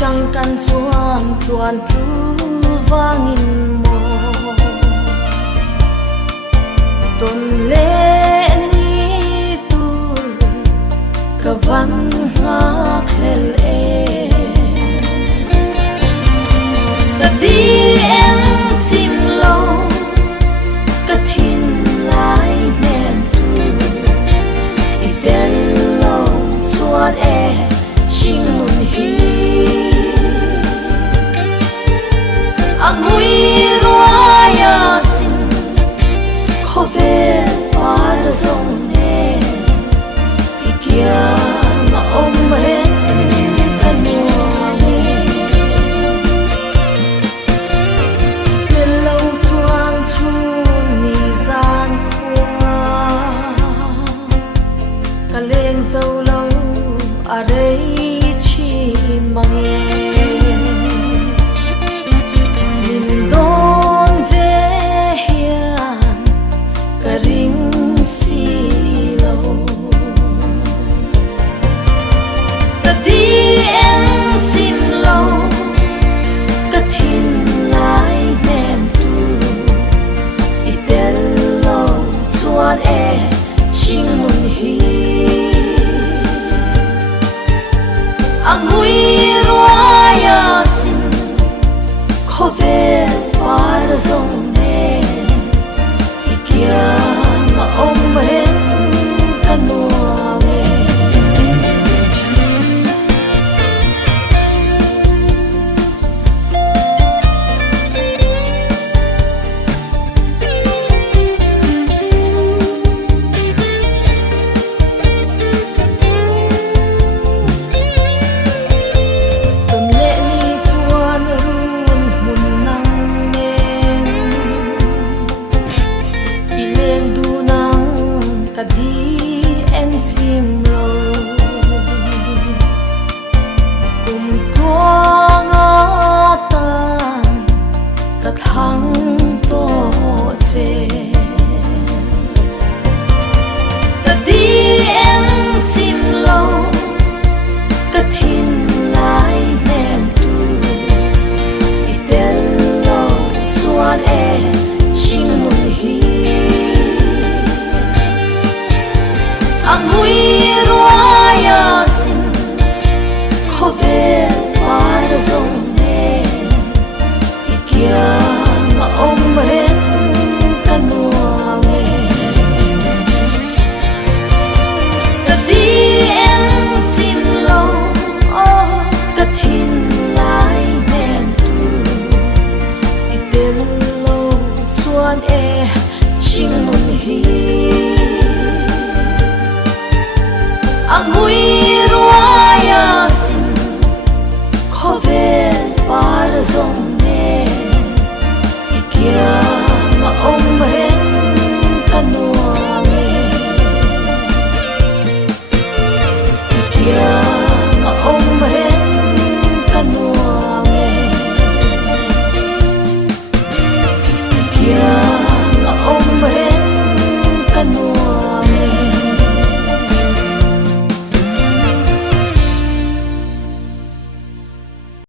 chẳng cần xuân chuan tru vang in mò tôn lệ ni tu cả văn ngạc lệ cả đi em chim lâu cả thiên lại nem tu itel lâu chuan chinh mun hi angui roya sin khove par zong ne ikia ma omre kanua me lâu xuân chun ni gian khoa cả lên dâu lâu ở đây chỉ mang mình đón về hiền cả ring xì lâu cả đi em chim lâu cả thiên lại nem tu itel lâu chuan chinh mun hi angui roya sin khove par zong ne ikia ma omre kanua me di en chim lo kum tua nga tan ka thang to che ka di en chim lo ka thin lai nem tu itel lo chuan ching mun hi angui roya sin khove par zong ne ikia ma omre kanua me ka di em chim lo ka thin lai nem tu itel lo chuan ching mun hi angui